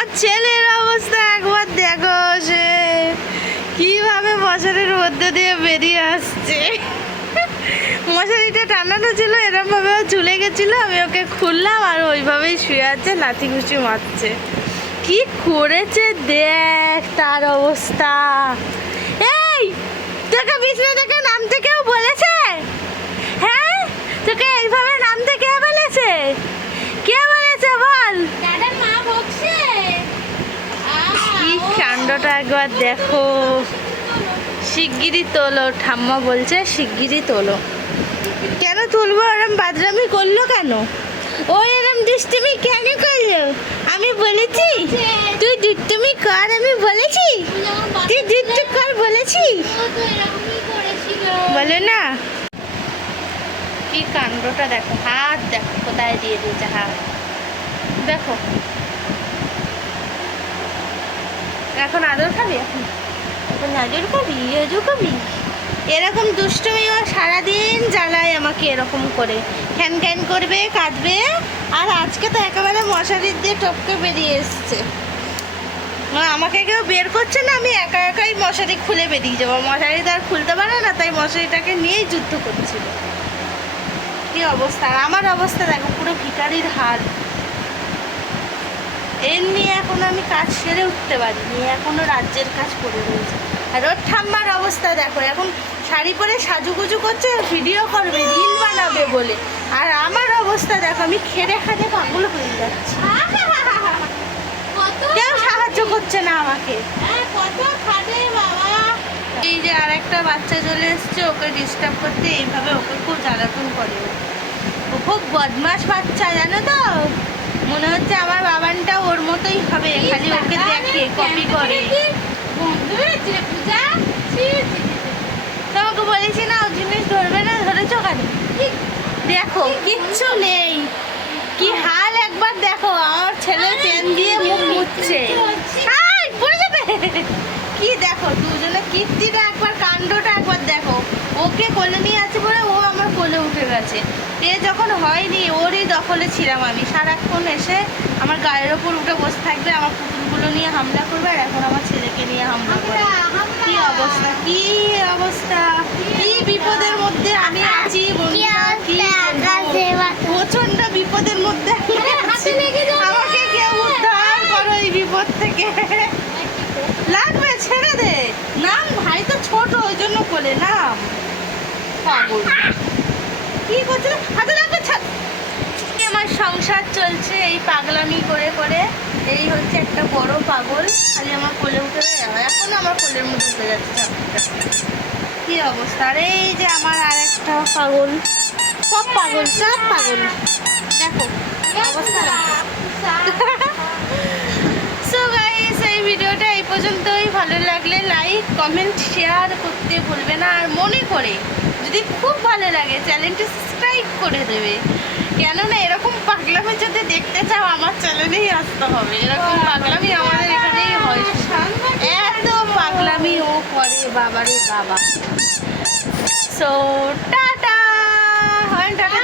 আমার ছেলের অবস্থা একবার দেখো সে কীভাবে মশারির মধ্যে দিয়ে বেরিয়ে আসছে। মশারিটা টানানো ছিল এরম ভাবে ও ঝুলে গেছিল, আমি ওকে খুললাম আর ওইভাবেই শুয়ে আছে, নাতি খুশি মারছে। কি করেছে দেখ তার অবস্থা। এই, তোকে বিছনা থেকে নামতে কেউ বলেছে? হ্যাঁ? তোকে এইভাবে নামতে কে বলেছে কে বলেছে বল দাদা মা বকছে কি কাণ্ডটা একবার দেখো। শিগগিরই তোলো ঠাম্মা বলছে শিগগিরই তোলো। কেন তুলবো? এরম বাদরামি করল কেন? ও এরম দুষ্টুমি কেন করল? আমি বলেছি তুই দুষ্টুমি কর আমি বলেছি। তুই দুষ্টু কর বলেছি। বলে না। কি কাণ্ডটা দেখো হাত দেখো কোথায় দিয়ে দিয়েছে হাত। দেখো। এখন আদর খাবি? এখন এখন আদর খাবি আদর খাবি? এরকম দুষ্টুমি ও সারাদিন জ্বালায় আমাকে এরকম করে। খ্যান খ্যান করবে, কাঁদবে, আর আজকে তো একেবারে মশারির দিয়ে টপকে বেরিয়ে এসছে। আমাকে কেউ বের করছে না, আমি একা একাই মশারি খুলে বেরিয়ে যাব। মশারি তো আর খুলতে পারে না, তাই মশারিটাকে নিয়েই যুদ্ধ করছিল। কি অবস্থা? আমার অবস্থা দেখো, পুরো ভিকারির হাল। এর নিয়ে এখন আমি কাজ সেরে উঠতে পারিনি এখনও রাজ্যের কাজ পড়ে রয়েছে। আর ওর ঠাম্মার অবস্থা দেখো এখন শাড়ি পরে সাজুগুজু করছে ভিডিও করবে রিল বানাবে বলে। আর আমার অবস্থা দেখো আমি খেড়ে খাটে পাগল হয়ে যাচ্ছি। কেউ সাহায্য করছে না আমাকে। হ্যাঁ, এই যে আর একটা বাচ্চা চলে এসছে ওকে ডিস্টার্ব করতে এইভাবে ওকে খুব জ্বালাতন করে। ও। ও খুব বদমাস বাচ্চা জানো তো? মনে হচ্ছে আমার বাবানটা ওর মতোই হবে খালি ওকে দেখে কপি করে। তোমাকে বলেছি না ও জিনিস ধরবে না ধরেছো কেন? দেখো কিচ্ছু নেই। কি হাল একবার দেখো আমার ছেলে পেন দিয়ে মুখ আয়, পড়ে যাবে। কি দেখো দুজনে কীর্তিটা একবার কাণ্ডটা একবার দেখো। ওকে কোলে নিয়ে আছে বলে ও গেছে এ যখন হয়নি ওরই দখলে ছিলাম আমি। সারাক্ষণ এসে আমার গায়ের ওপর উঠে বসে থাকবে আমার কুকুরগুলো নিয়ে হামলা করবে আর এখন আমার ছেলেকে নিয়ে হামলা করবে। কি অবস্থা? কি অবস্থা? কি বিপদের মধ্যে আমি আছি? প্রচণ্ড বিপদের মধ্যে আছি। আমাকে কেউ উদ্ধার করো এই বিপদ থেকে। লাগবে ছেড়ে দে। নাম ভাই তো ছোট ওই জন্য বলে নাম। পাগল। কি করছিল? হাতে লাগবে আমার সংসার চলছে এই পাগলামি করে করে। এই হচ্ছে একটা বড় পাগল। খালি আমার কোলে উঠে এখন আমার কোলের মধ্যে উঠে যাচ্ছে কি অবস্থা? আর এই যে আমার আর একটা পাগল। সব পাগল সব পাগল। দেখো অবস্থা সো গাইস এই ভিডিওটা এই পর্যন্তই। ভালো লাগলে লাইক কমেন্ট শেয়ার করতে ভুলবে না। আর মনে করে যদি খুব ভালো লাগে চ্যানেলটি সাবস্ক্রাইব করে দেবে। কেননা এরকম পাগলামি যদি দেখতে চাও, আমার চ্যানেলেই আসতে হবে। এরকম পাগলামি আমাদের এখানেই হয়। এত পাগলামি ও করে বাবারে বাবা। So tata! হয় টাটা